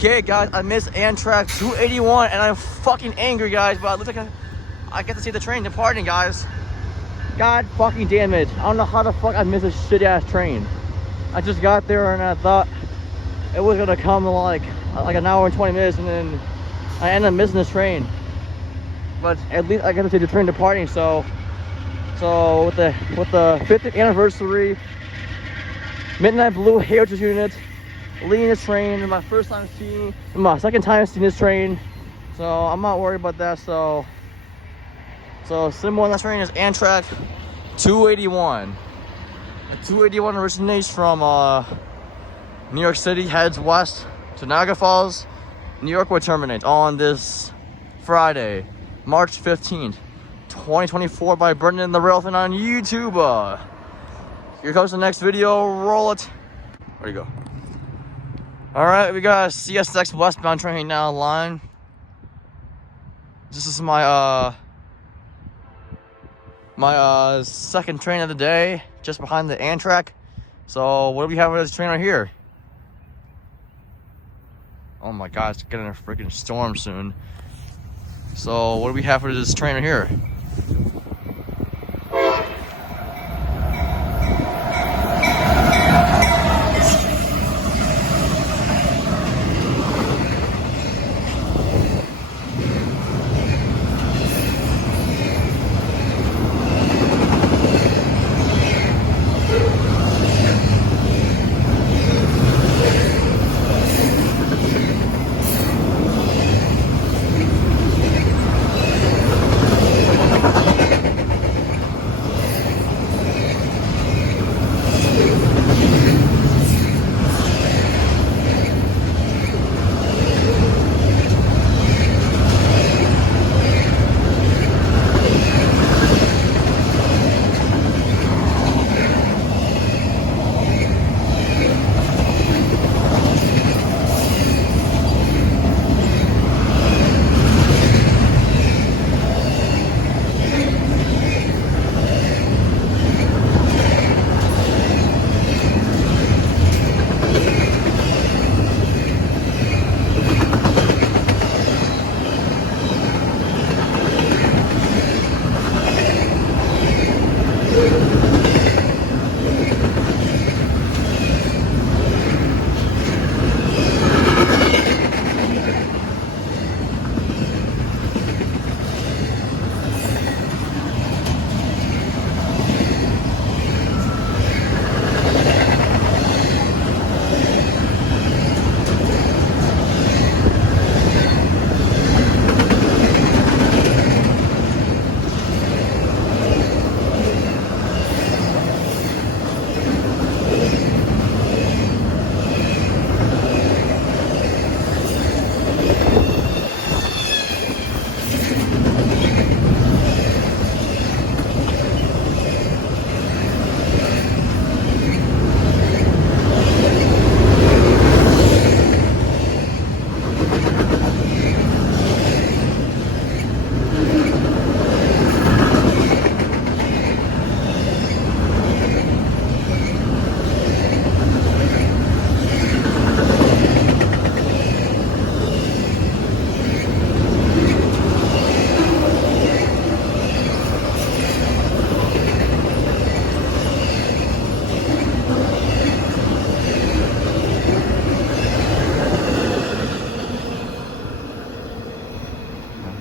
Okay, guys, I missed Amtrak 281, and I'm fucking angry, guys. But it looks like I get to see the train departing, guys. God fucking damn it! I don't know how the fuck I missed a shitty ass train. I just got there and I thought it was gonna come like an hour and 20 minutes, and then I ended up missing this train. But at least I got to see the train departing. So with the 50th anniversary Midnight Blue Heritage Unit leading this train, my second time seeing this train, so I'm not worried about that. So symbol on that train is Amtrak 281. The 281 originates from New York City, heads west to Niagara Falls, New York, will terminate on this Friday, March 15th, 2024 by Brendan the Railfanning on YouTube. Here comes the next video. Roll it. Where'd you go? All right, we got a CSX westbound train now in line. This is my second train of the day, just behind the Amtrak. So what do we have with this train right here? Oh my God, it's getting a freaking storm soon. So what do we have for this train right here?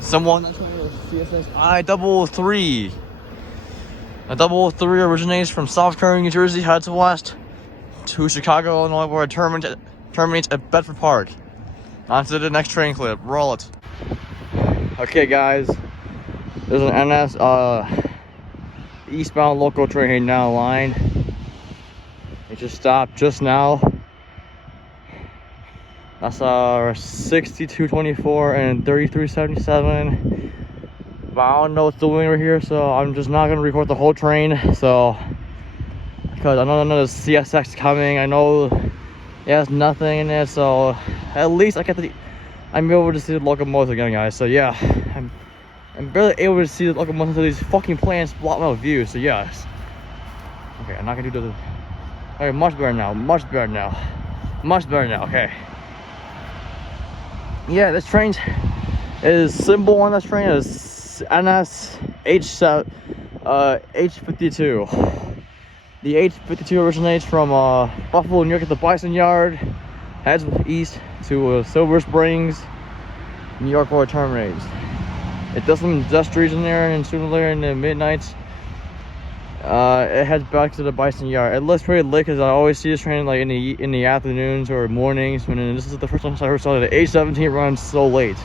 Someone that's trying to CSX I-333. A 333 originates from South Kearney, New Jersey, heads west to Chicago, Illinois, where it terminates at Bedford Park. On to the next train clip. Roll it. Okay, guys. There's an NS eastbound local train here now in line. It just stopped just now. That's 6224 and 3377. But I don't know what's doing over here, so I'm just not gonna record the whole train. So, because I know another CSX coming, I know it has nothing in it. So at least I'm able to see the locomotives again, guys. So yeah, I'm barely able to see the locomotives until these fucking planes block my view. So yes. Okay, I'm not gonna do the. Okay, much better now. Much better now. Much better now. Okay. Yeah, this train is symbol on this train is H52. The H52 originates from Buffalo, New York at the Bison yard, heads east to Silver Springs, New York, where it terminates. It does some industries in there, and sooner or later in the midnights, it heads back to the Bison yard. It looks pretty lit because I always see this train like in the afternoons or mornings. When this is the first time I ever saw the H17 run so late.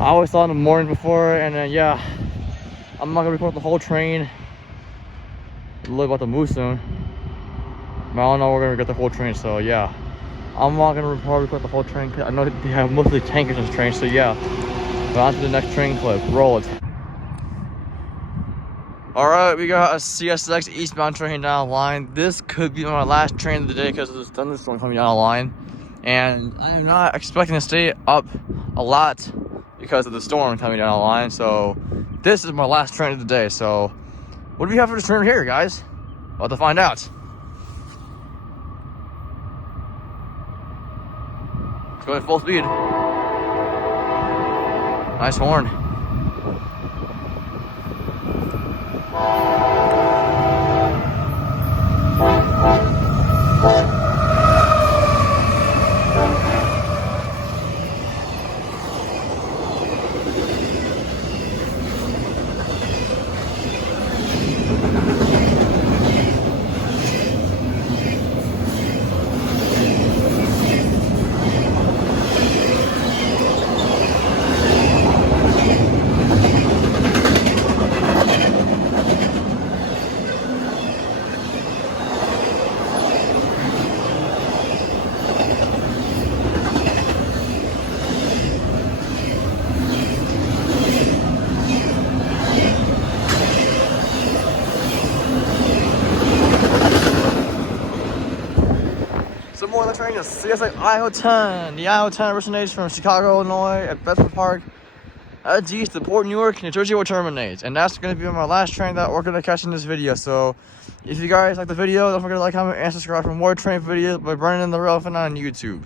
I always saw it in the morning before, and then yeah, I'm not gonna report the whole train. Look about to move soon, but I don't know we're gonna get the whole train. So yeah, I'm not gonna record the whole train because I know they have mostly tankers on this train. So yeah, but on to the next train clip. Roll it. All right, we got a CSX eastbound train down the line. This could be my last train of the day because there's thunderstorm coming down the line, and I am not expecting to stay up a lot because of the storm coming down the line. So this is my last train of the day. So what do we have for this train here, guys? About to find out. It's going full speed. Nice horn. Some more on the train is CSX I-10. The I-10 originates from Chicago, Illinois at Bedford Park. Heads east to Port Newark, New Jersey, where it terminates. And that's going to be my last train that we're going to catch in this video. So if you guys like the video, don't forget to like, comment, and subscribe for more train videos by Brennan and the Railfanning on YouTube.